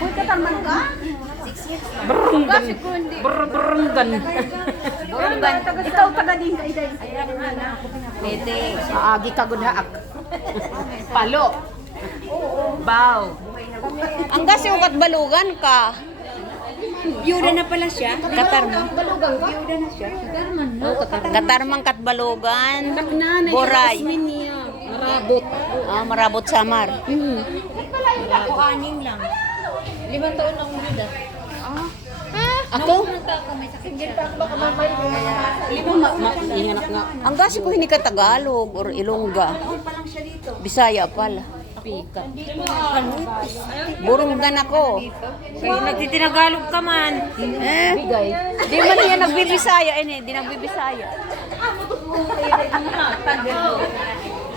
Uy, katarman ka? Berenggan. Berenggan. Ikaw taga din ka, Iday. Pwede. Aagi ka gudhaak. Palo. Baw. Ang gasi ukat balugan ka. Byuda na pala siya. Katarman. Balugan ka? Byuda na siya. Katarman kat balugan. Boray. Marabot. Ah, marabot samar. Ako anim lang. 5 taon na ulit ah. Ako? Ako may sakit siya. Ihanap nga. Ang gasi ko hindi ka Tagalog or Ilongga. Pa lang siya dito. Bisaya pala. Pika. Burunggan ako. Nagtitinagalog ka man. Eh? Bigay. Di man niya nagbibisaya. Di nagbibisaya.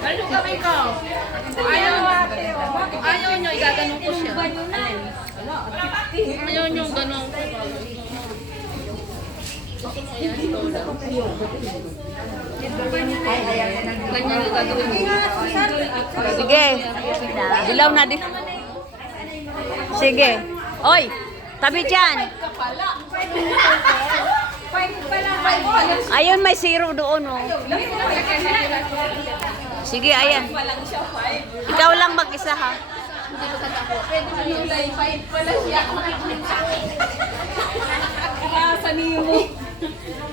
Ano kami ko? Ayaw nyo, igaganong ko siya. Ayaw nyo, ganong ko. Ganyan yung gagawin mo. Sige. Dilaw na din. Sige. Oy, tabi dyan. Ayun, may zero doon, oh. Sige, ayan. Ikaw lang mag-isa, ha?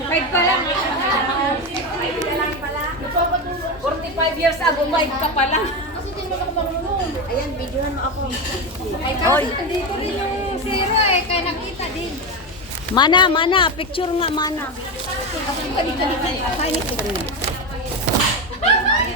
Five pa lang. 45 years ago, 5 ka pa lang. Ayan, videohan mo ako. Oy. Dito rin yung zero eh, kaya nakita din. Mana. Picture nga, mana.